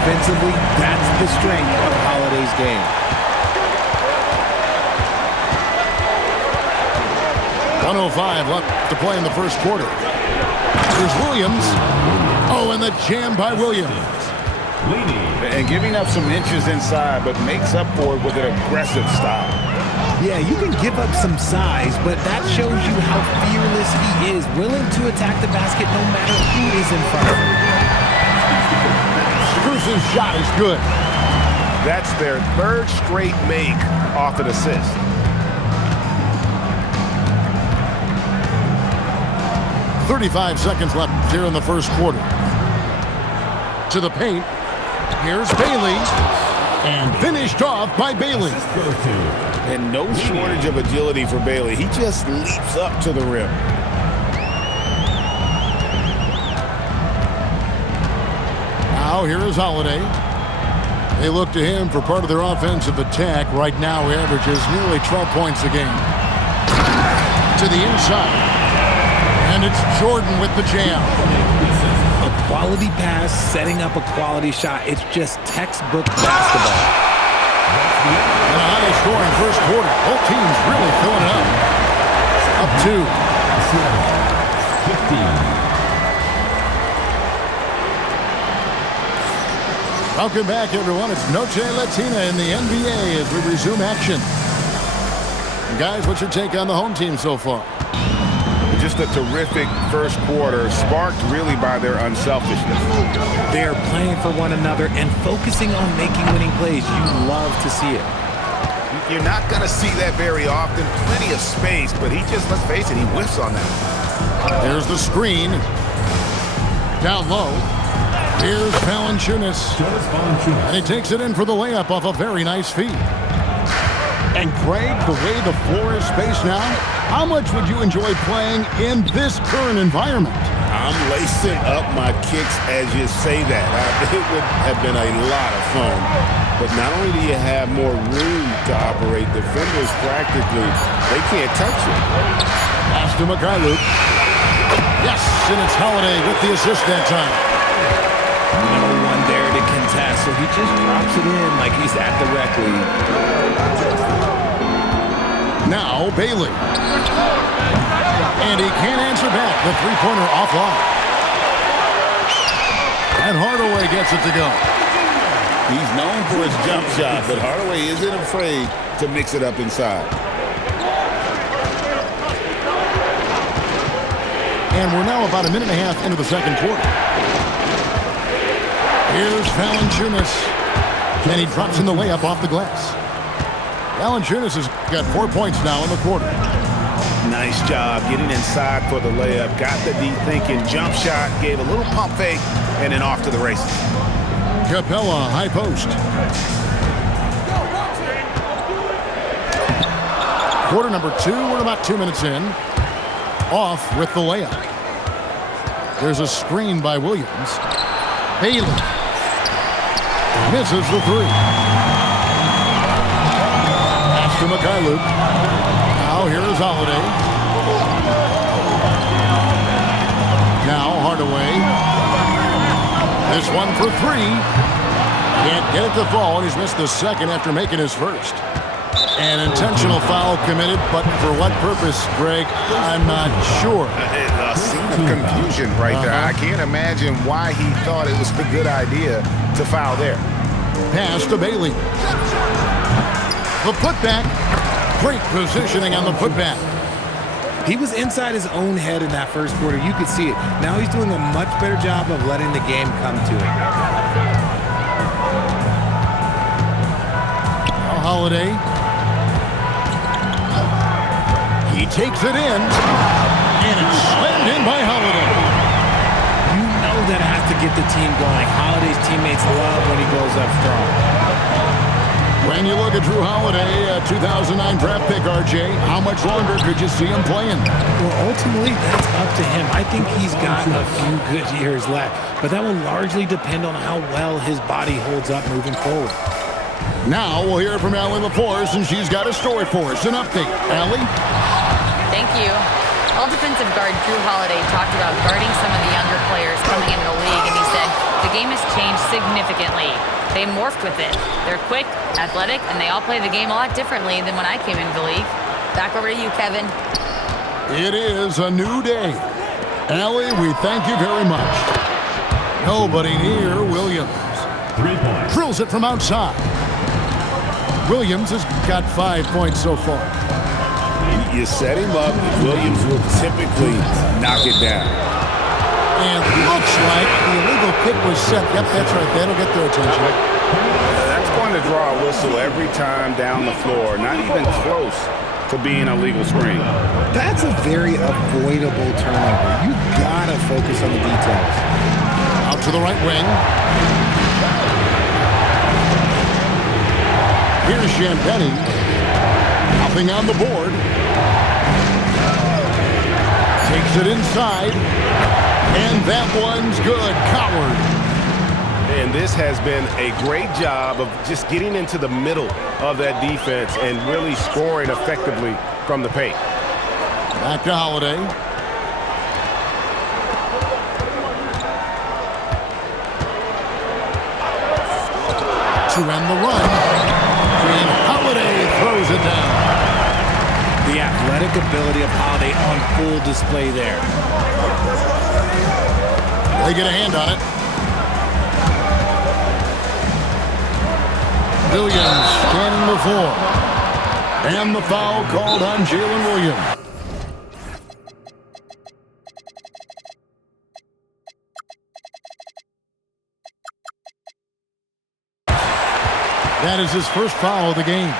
Offensively, that's the strength of Holiday's game. 1:05 left to play in the first quarter. Here's Williams. Oh, and the jam by Williams. And giving up some inches inside, but makes up for it with an aggressive stop. Yeah, you can give up some size, but that shows you how fearless he is, willing to attack the basket no matter who is in front of him. Bruce's shot is good. That's their third straight make off an assist. .35 seconds left here in the first quarter. To the paint. Here's Bailey. And finished off by Bailey. And no shortage of agility for Bailey. He just leaps up to the rim. Now here is Holiday. They look to him for part of their offensive attack. Right now he averages nearly 12 points a game. To the inside. And it's Jordan with the jam. A quality pass, setting up a quality shot. It's just textbook basketball. And a high-scoring first quarter. Both teams really filling it up. Up 2. 15. Welcome back, everyone. It's Noche Latina in the NBA as we resume action. And guys, what's your take on the home team so far? Just a terrific first quarter, sparked really by their unselfishness. They're playing for one another and focusing on making winning plays. You love to see it. You're not going to see that very often. Plenty of space, but he just, let's face it, he whiffs on that. There's the screen. Down low. Here's Valanciunas. And he takes it in for the layup off a very nice feed. And Greg, the way the floor is spaced now, how much would you enjoy playing in this current environment? I'm lacing up my kicks as you say that. It would have been a lot of fun. But not only do you have more room to operate, defenders practically, they can't touch you. Pass to Mikhailuk. Yes, and it's Holiday with the assist that time. No one there to contest, so he just drops it in like he's at the rec league. Now Bailey. And he can't answer back. The three-pointer offline. And Hardaway gets it to go. He's known for his jump shot, but Hardaway isn't afraid to mix it up inside. And we're now about a minute and a half into the second quarter. Here's Valanciunas. And he drops in the layup off the glass. Valanciunas has got 4 points now in the quarter. Nice job getting inside for the layup. Got the deep thinking jump shot, gave a little pump fake, and then off to the races. Capella, high post. Quarter number 2, we're about 2 minutes in. Off with the layup. There's a screen by Williams. Bailey. Misses the three. Pass to Mikhailuk. Now here is Holiday. Now Hardaway. This one for 3. Can't get it to fall, and he's missed the second after making his first. An intentional foul committed, but for what purpose, Greg? I'm not sure. A scene of confusion right there. I can't imagine why he thought it was a good idea to foul there. Pass to Bailey. The putback. Great positioning on the putback. He was inside his own head in that first quarter. You could see it. Now he's doing a much better job of letting the game come to him. Now Holiday. He takes it in. And it's slammed in by Holiday. You know that has to get the team going. Holiday's teammates love when he goes up strong. When you look at Jrue Holiday, a 2009 draft pick, RJ, how much longer could you see him playing? Well, ultimately, that's up to him. I think he's got a few good years left, but that will largely depend on how well his body holds up moving forward. Now we'll hear from Allie LaForce, and she's got a story for us. An update. Allie? Thank you. All defensive guard Jrue Holiday talked about guarding some of the younger players coming into the league, and he said, the The game has changed significantly. They morphed with it. They're quick, athletic, and they all play the game a lot differently than when I came into the league. Back over to you, Kevin. It is a new day. Allie, we thank you very much. Nobody near Williams. 3 points. Drills it from outside. Williams has got 5 points so far. You set him up, Williams will typically knock it down. And looks like the illegal kick was set. Yep, that's right. That'll get their attention. That's going to draw a whistle every time down the floor. Not even close to being a legal screen. That's a very avoidable turnover. You gotta focus on the details. Out to the right wing. Here's Champagnie. Nothing on the board. Takes it inside. And that one's good. Coward. And this has been a great job of just getting into the middle of that defense and really scoring effectively from the paint. Back to Holiday. To end the run. And Holiday throws it down. The athletic ability of Holiday on full display there. They get a hand on it. Williams scanning the floor. And the foul called on Jalen Williams. That is his first foul of the game.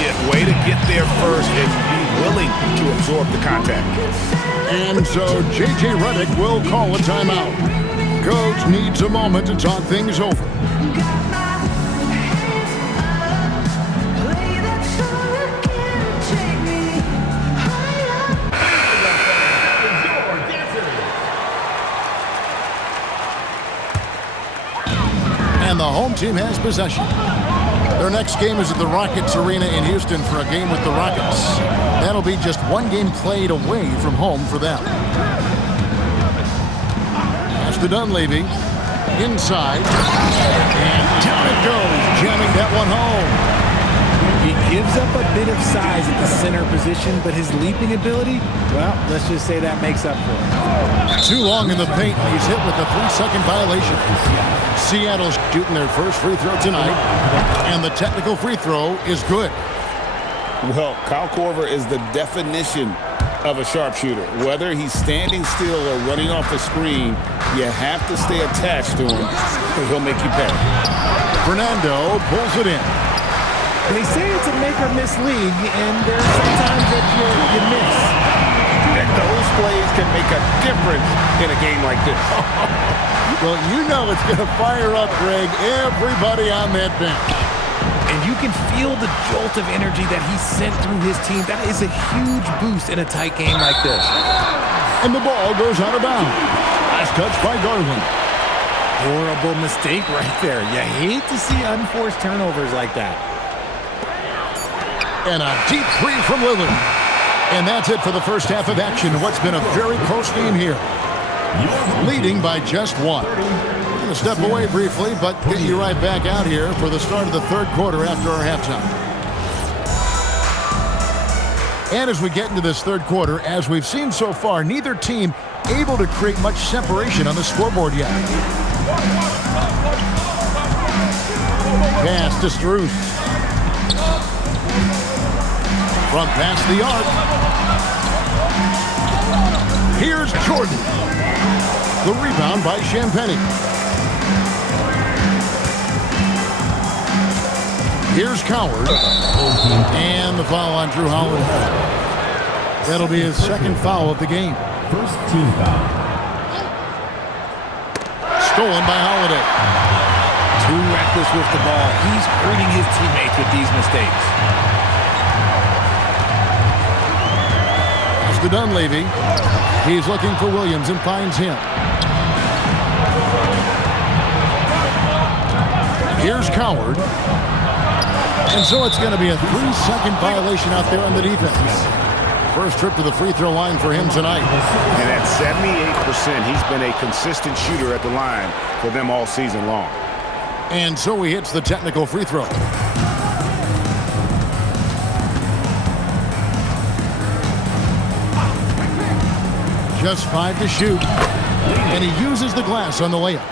Yeah, way to get there first and be willing to absorb the contact. And so J.J. Redick will call a timeout. Coach needs a moment to talk things over. And the home team has possession. Their next game is at the Rockets Arena in Houston for a game with the Rockets. That'll be just one game played away from home for them. Pass to Dunleavy. Inside. And down it goes, jamming that one home. He gives up a bit of size at the center position, but his leaping ability, well, let's just say that makes up for it. Too long in the paint. He's hit with a 3-second violation. Seattle's shooting their first free throw tonight, and the technical free throw is good. Well, Kyle Korver is the definition of a sharpshooter. Whether he's standing still or running off the screen, you have to stay attached to him, or he'll make you pay. Fernando pulls it in. They say it's a make-or-miss league, and there are some times that you miss. And those plays can make a difference in a game like this. Well, you know it's going to fire up, Greg, everybody on that bench. And you can feel the jolt of energy that he sent through his team. That is a huge boost in a tight game like this. And the ball goes out of bounds. Last touch by Garland. Horrible mistake right there. You hate to see unforced turnovers like that. And a deep three from Lillard. And that's it for the first half of action. What's been a very close game here. Leading by just one. We're going to step away briefly, but get you right back out here for the start of the third quarter after our halftime. And as we get into this third quarter, as we've seen so far, neither team able to create much separation on the scoreboard yet. Pass to Strus. From past the arc. Here's Jordan. The rebound by Champagnie. Here's Coward. And the foul on Drew Holiday. That'll be his second foul of the game. First team foul. Stolen by Holiday. Too reckless with the ball. He's hurting his teammates with these mistakes. Pass to Dunleavy. He's looking for Williams and finds him. Here's Coward. And so it's going to be a 3-second violation out there on the defense. first trip to the free throw line for him tonight. And at 78%, he's been a consistent shooter at the line for them all season long. And so he hits the technical free throw. Just 5 to shoot. And he uses the glass on the layup.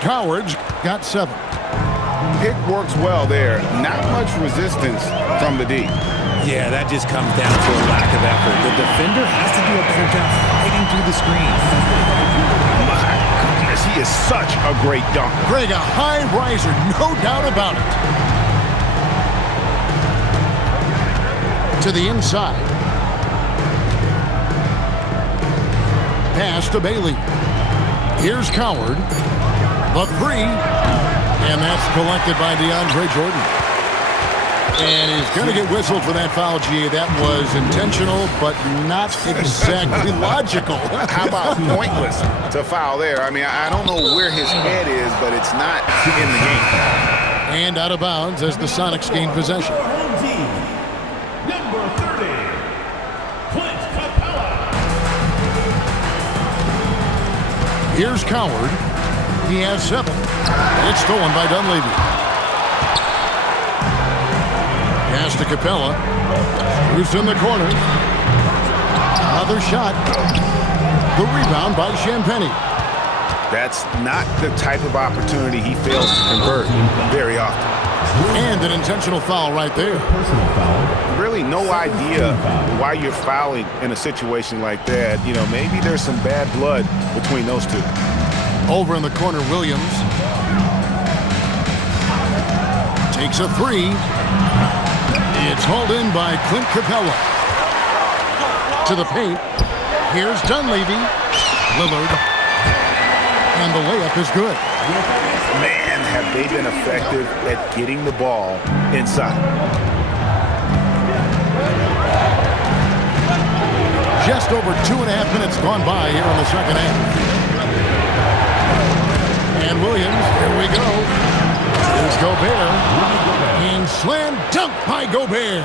Coward's got 7. Pick works well there. Not much resistance from the D. Yeah, that just comes down to a lack of effort. The defender has to do a better job fighting through the screen. My goodness, he is such a great dunker. Greg, a high riser, no doubt about it. To the inside. Pass to Bailey. Here's Coward. The 3. And that's collected by DeAndre Jordan. And he's going to get whistled for that foul, G. That was intentional, but not exactly logical. How about pointless to foul there? I mean, I don't know where his head is, but it's not in the game. And out of bounds as the Sonics gain possession. Home team, number 30, Clint Capella. Here's Coward. He has 7. It's stolen by Dunleavy. Pass to Capella. Who's in the corner. Another shot. The rebound by Champagnie. That's not the type of opportunity he fails to convert very often. And an intentional foul right there. Personal foul. Really no idea why you're fouling in a situation like that. You know, maybe there's some bad blood between those two. Over in the corner, Williams. Takes a 3. It's hauled in by Clint Capella. To the paint. Here's Dunleavy. Lillard. And the layup is good. Man, have they been effective at getting the ball inside. Just over 2.5 minutes gone by here in the second half. And Williams, here we go. Here's Gobert. And slam dunk by Gobert.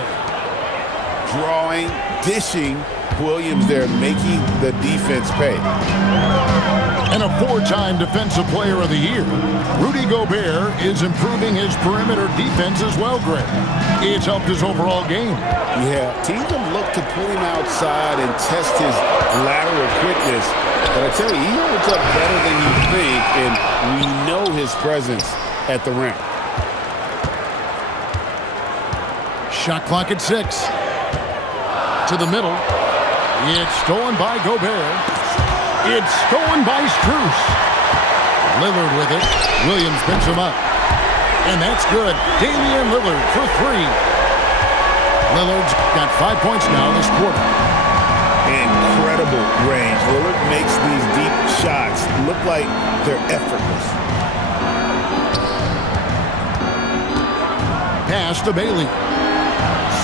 Drawing, dishing, Williams there making the defense pay. And a 4-time Defensive Player of the Year. Rudy Gobert is improving his perimeter defense as well, Greg. It's helped his overall game. Yeah, teams have looked to pull him outside and test his lateral quickness. But I tell you, he holds up better than you think, and we know his presence at the rim. Shot clock at 6. To the middle. It's stolen by Gobert. It's stolen by Strus. Lillard with it. Williams picks him up. And that's good. Damian Lillard for 3. Lillard's got 5 points now this quarter. Incredible range. Lillard makes these deep shots look like they're effortless. Pass to Bailey.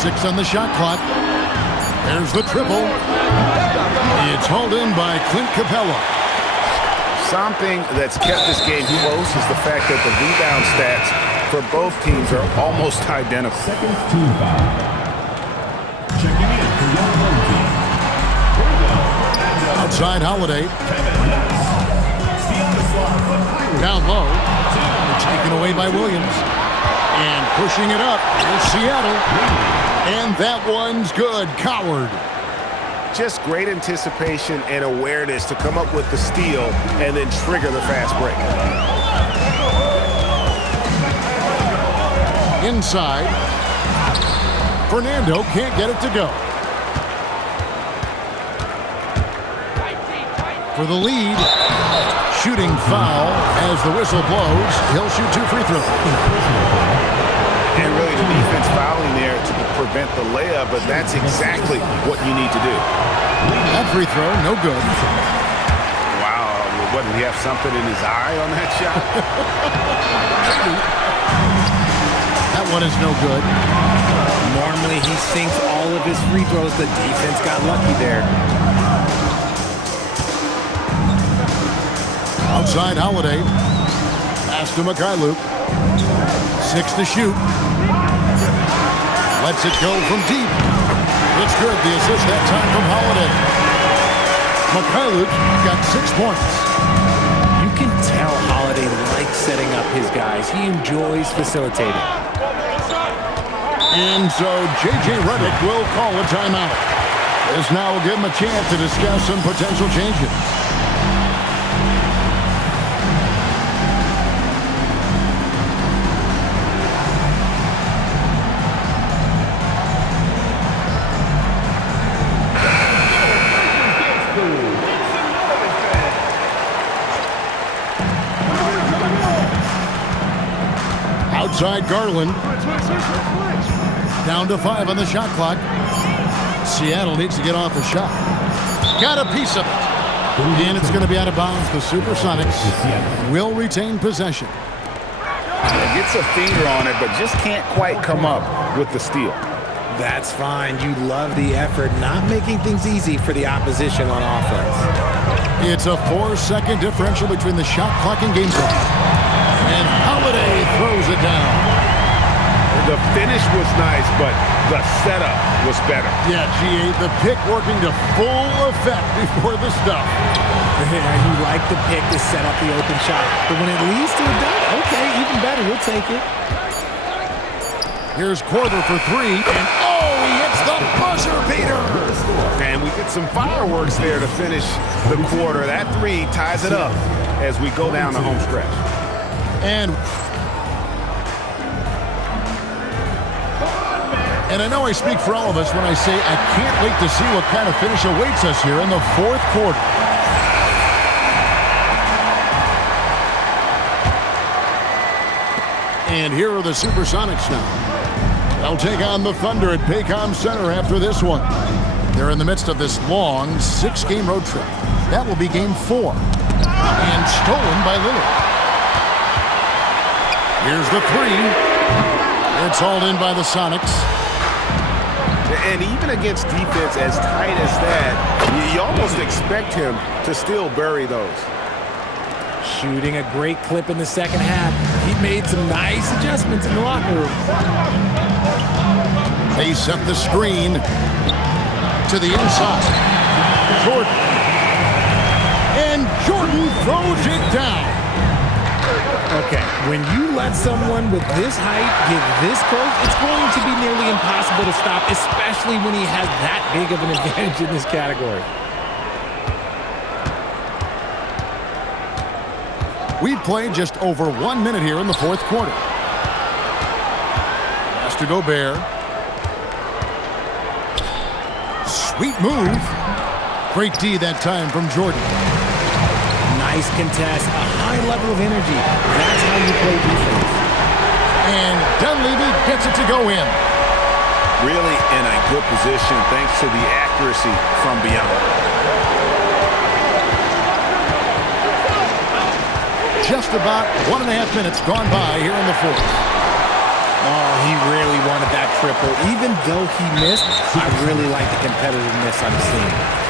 6 on the shot clock. There's the triple. It's hauled in by Clint Capella. Something that's kept this game close is the fact that the rebound stats for both teams are almost identical. Second team foul. Checking in for your home team. Outside Holiday. Down low. Taken away by Williams. And pushing it up is Seattle. And that one's good. Coward. Just great anticipation and awareness to come up with the steal and then trigger the fast break. Inside. Fernando can't get it to go. For the lead. Shooting foul as the whistle blows. He'll shoot 2 free throws. And really the defense fouling there to prevent the layup, but that's exactly what you need to do. That free throw, no good. Wow, what, did he have something in his eye on that shot? That one is no good. Normally he sinks all of his free throws. The defense got lucky there. Outside Holiday. Pass to Mikhailuk. 6 to shoot. Lets it go from deep. It's good. The assist that time from Holiday. Mykhailiuk got 6 points. You can tell Holiday likes setting up his guys. He enjoys facilitating. And so J.J. Redick will call a timeout. This now will give him a chance to discuss some potential changes. Outside Garland. Down to 5 on the shot clock. Seattle needs to get off the shot. Got a piece of it. And it's going to be out of bounds. The Supersonics will retain possession. Gets a finger on it, but just can't quite come up with the steal. That's fine. You love the effort, not making things easy for the opposition on offense. It's a 4-second differential between the shot clock and game clock. And Holiday throws it down. The finish was nice, but the setup was better. Yeah, G.A., the pick working to full effect before the stuff. You like the pick to set up the open shot, but when it leads to a dunk, okay, even better, we'll take it. Here's Korver for 3, and he hits the buzzer beater. And we get some fireworks there to finish the quarter. That 3 ties it up as we go down the home stretch. And I know I speak for all of us when I say I can't wait to see what kind of finish awaits us here in the 4th quarter. And here are the Supersonics now. They'll take on the Thunder at Paycom Center after this one. They're in the midst of this long 6-game road trip. That will be game 4. And stolen by Lillard. Here's the 3. It's hauled in by the Sonics. And even against defense as tight as that, you almost expect him to still bury those. Shooting a great clip in the second half. He made some nice adjustments in the locker room. They set the screen to the inside. Jordan. And Jordan throws it down. Okay, when you let someone with this height get this close, it's going to be nearly impossible to stop, especially when he has that big of an advantage in this category. We've played just over 1 minute here in the 4th quarter. Pass to Gobert. Sweet move. Great D that time from Jordan. Nice contest, a high level of energy. That's how you play defense. And Dunleavy gets it to go in. Really in a good position thanks to the accuracy from beyond. Just about 1.5 minutes gone by here in the 4th. Oh, he really wanted that triple. Even though he missed, I really like the competitiveness I'm seeing.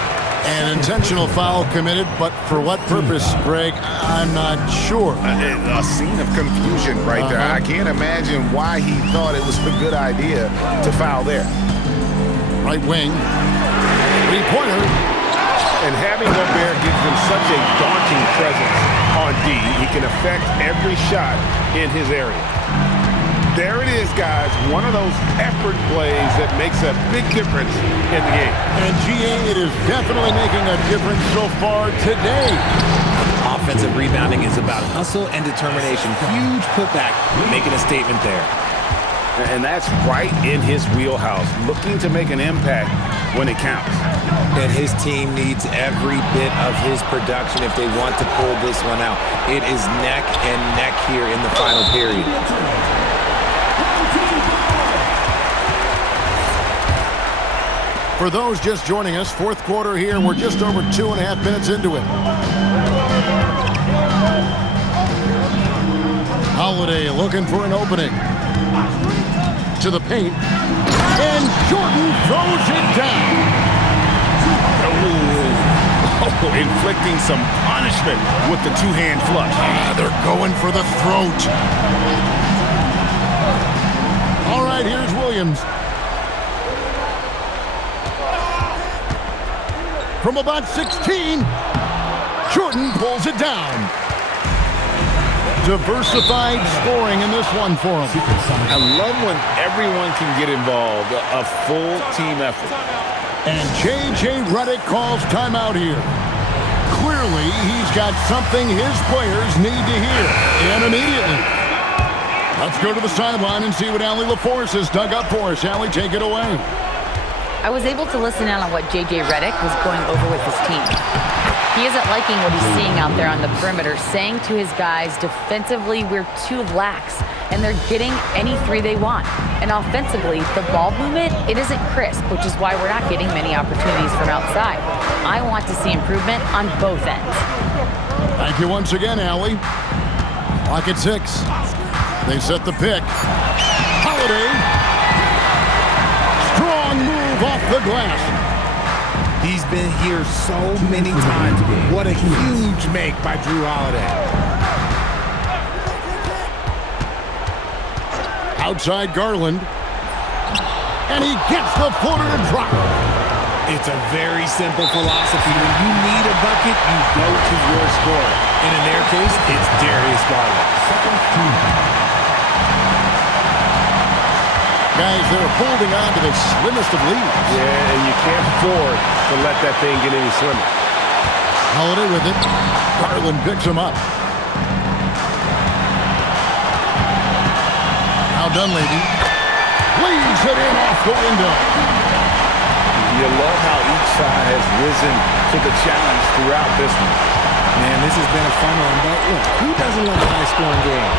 An intentional foul committed, but for what purpose, Greg? I'm not sure. A scene of confusion right there. I can't imagine why he thought it was a good idea to foul there. Right wing. 3-pointer. And having Gobert gives him such a daunting presence on D, he can affect every shot in his area. There it is, guys. One of those effort plays that makes a big difference in the game. And GA, it is definitely making a difference so far today. Offensive rebounding is about hustle and determination. Huge putback, making a statement there. And that's right in his wheelhouse, looking to make an impact when it counts. And his team needs every bit of his production if they want to pull this one out. It is neck and neck here in the final period. For those just joining us, 4th quarter here. We're just over 2.5 minutes into it. Holiday looking for an opening. To the paint. And Jordan throws it down. Oh, inflicting some punishment with the two-hand flush. They're going for the throat. All right, here's Williams. from about 16. Jordan pulls it down. Diversified scoring in this one for him. I love when everyone can get involved, a full team effort. And J.J. Redick calls timeout here. Clearly, he's got something his players need to hear, and immediately. Let's go to the sideline and see what Allie LaForce has dug up for us. Allie, take it away. I was able to listen in on what J.J. Redick was going over with his team. He isn't liking what he's seeing out there on the perimeter, saying to his guys, defensively, we're too lax, and they're getting any three they want. And offensively, the ball movement, it isn't crisp, which is why we're not getting many opportunities from outside. I want to see improvement on both ends. Thank you once again, Allie. Clock at 6. They set the pick. Holiday. Strong move off the glass. He's been here so many times. What a huge make by Jrue Holiday. Outside Garland. And he gets the footer to drop. It's a very simple philosophy. When you need a bucket, you go to your scorer. And in their case, it's Darius Garland. Guys, they're holding on to the slimmest of leads. Yeah, and you can't afford to let that thing get any slimmer. Holiday with it. Garland picks him up. Now Dunleavy leaves it in off the window. You love how each side has risen to the challenge throughout this one. Man, this has been a fun one, but look, who doesn't love a high-scoring game?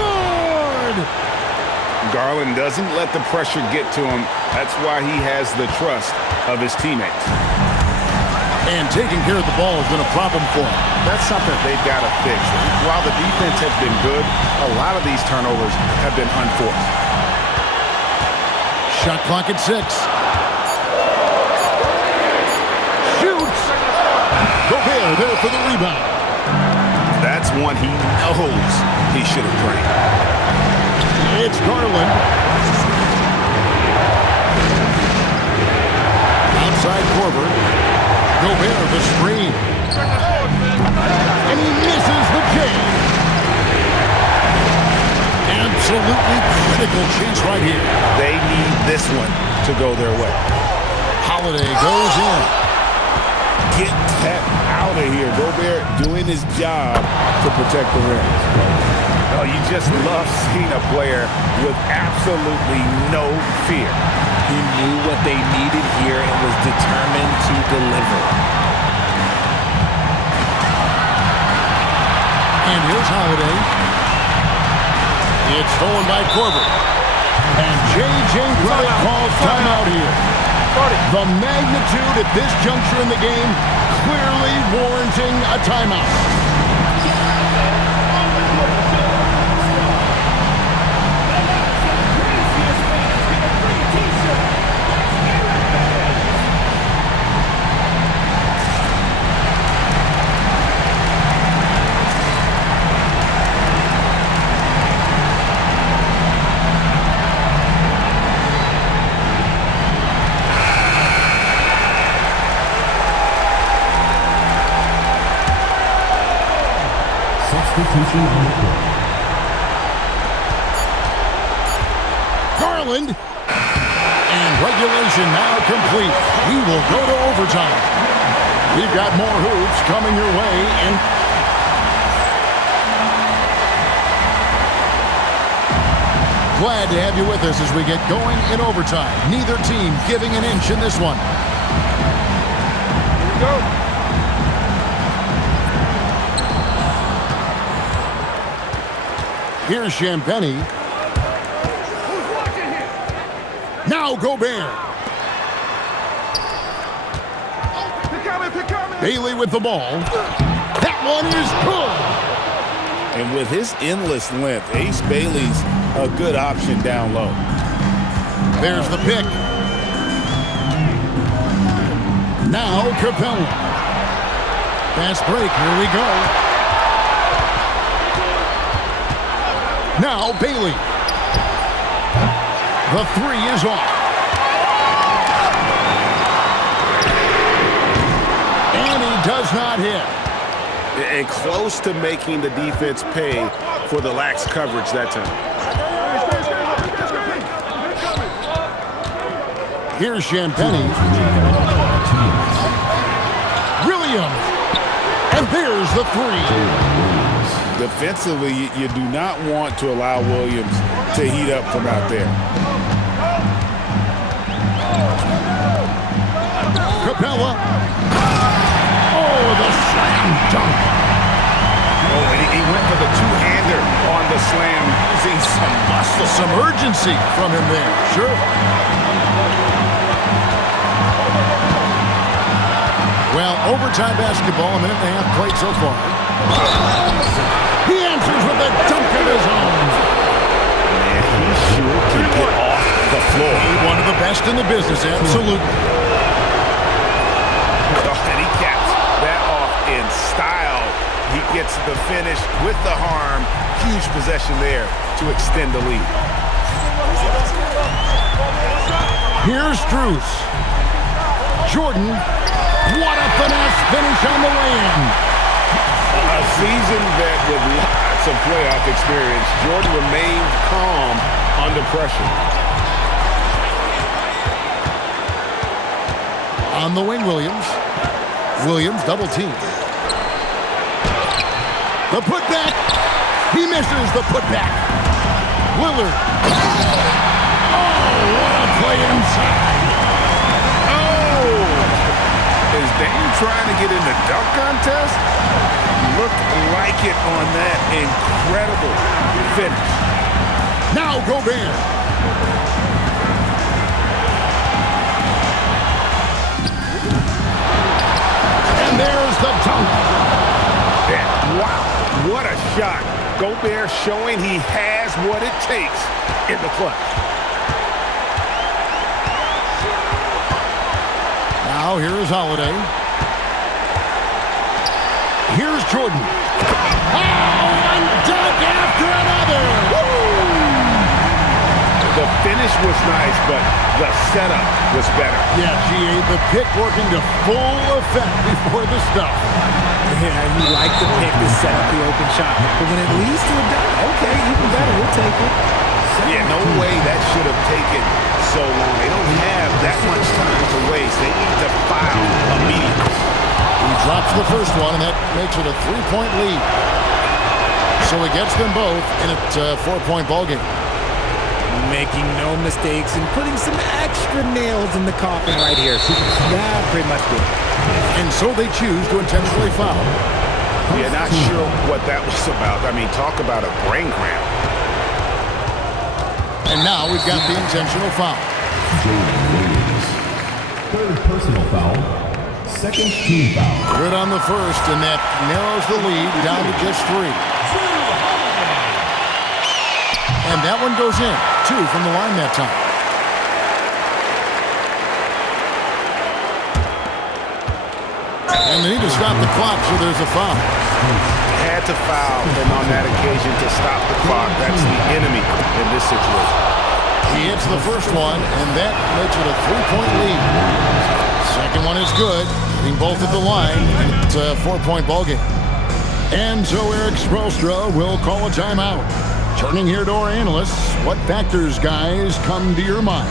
Good! Garland doesn't let the pressure get to him. That's why he has the trust of his teammates. And taking care of the ball has been a problem for him. That's something they've got to fix. While the defense has been good, a lot of these turnovers have been unforced. Shot clock at 6. Shoots! Gobert there for the rebound. That's one he knows he should have drained. It's Garland. Outside Korver. Gobert the screen. And he misses the jam. Absolutely critical chance right here. They need this one to go their way. Holiday goes in. Get that out of here. Gobert doing his job to protect the rim. Oh, you just love seeing a player with absolutely no fear. He knew what they needed here and was determined to deliver. And here's Holiday. It's stolen by Korver. And J.J. Redick calls timeout here. The magnitude at this juncture in the game clearly warranting a timeout. Substitution on the court. Garland. And regulation now complete. We will go to overtime. We've got more hoops coming your way. And glad to have you with us as we get going in overtime. Neither team giving an inch in this one. Here we go. Here's Champagny. Now Gobert. Bailey with the ball. That one is good. And with his endless length, Ace Bailey's a good option down low. There's the pick. Now Capella. Fast break. Here we go. Now Bailey. The three is off. does not hit. And close to making the defense pay for the lax coverage that time. Here's Champagny. Williams. And there's the three. Defensively, you do not want to allow Williams to heat up from out there. Capella. Oh, the slam dunk. Oh, and he went for the two-hander on the slam, using some muscle. Some urgency from him there, sure. Well, overtime basketball, a minute and a half played so far. He answers with a dunk of his own. Man, he sure can get off the floor. One of the best in the business, absolutely. And he caps that off in style. He gets the finish with the harm. Huge possession there to extend the lead. Here's Strus. Jordan. What a finesse finish on the way-in. A seasoned vet with lots of playoff experience, Jordan remained calm under pressure. On the wing, Williams. Williams double team. The putback. He misses the putback. Lillard. Oh, what a play inside. Is Dame trying to get in the dunk contest? Looked like it on that incredible finish. Now Gobert. And there's the dunk. Wow, what a shot. Gobert showing he has what it takes in the clutch. Now here is Holiday. Here's Jordan. Oh, one dunk after another. Woo! The finish was nice, but the setup was better. Yeah, GA, the pick working to full effect before the stuff. Yeah, you like the pick to set up the open shot. But when it leads to a dunk, okay, even better, we'll take it. Yeah, no way that should have taken so long. They don't have that much time to waste. They need to foul immediately. He drops the first one, and that makes it a 3-point lead. So he gets them both in a 4-point ballgame. Making no mistakes and putting some extra nails in the coffin right here. Yeah, pretty much good. And so they choose to intentionally foul. Yeah, not sure what that was about. I mean, talk about a brain cramp. And now we've got the intentional foul. Jalen Williams. Third personal foul. Second team foul. Good on the first, and that narrows the lead down to just 3. And that one goes in. 2 from the line that time. And they need to stop the clock, so there's a foul. Had to foul, and on that occasion to stop the clock. That's the enemy in this situation. He hits the first one, and that makes it a 3-point lead. Second one is good, hitting both at the line, and it's a 4-point ballgame. And so Eric Spoelstra will call a timeout. Turning here to our analysts, what factors, guys, come to your mind?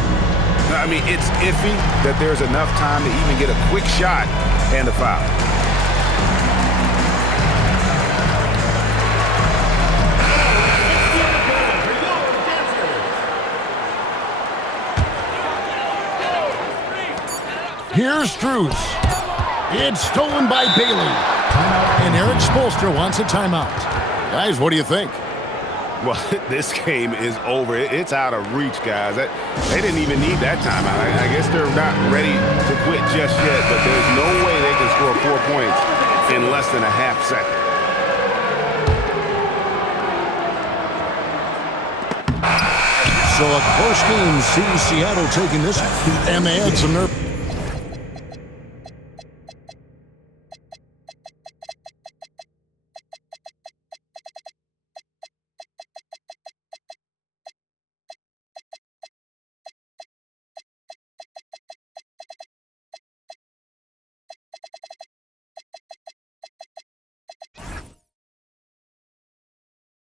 I mean, it's iffy that there's enough time to even get a quick shot and a foul. Here's Strus. It's stolen by Bailey. And Eric Spoelstra wants a timeout. Guys, what do you think? Well, this game is over. It's out of reach, guys. They didn't even need that timeout. I guess they're not ready to quit just yet, but there's no way they can score 4 points in less than a half second. So a close game sees Seattle taking this, and they had some nerve.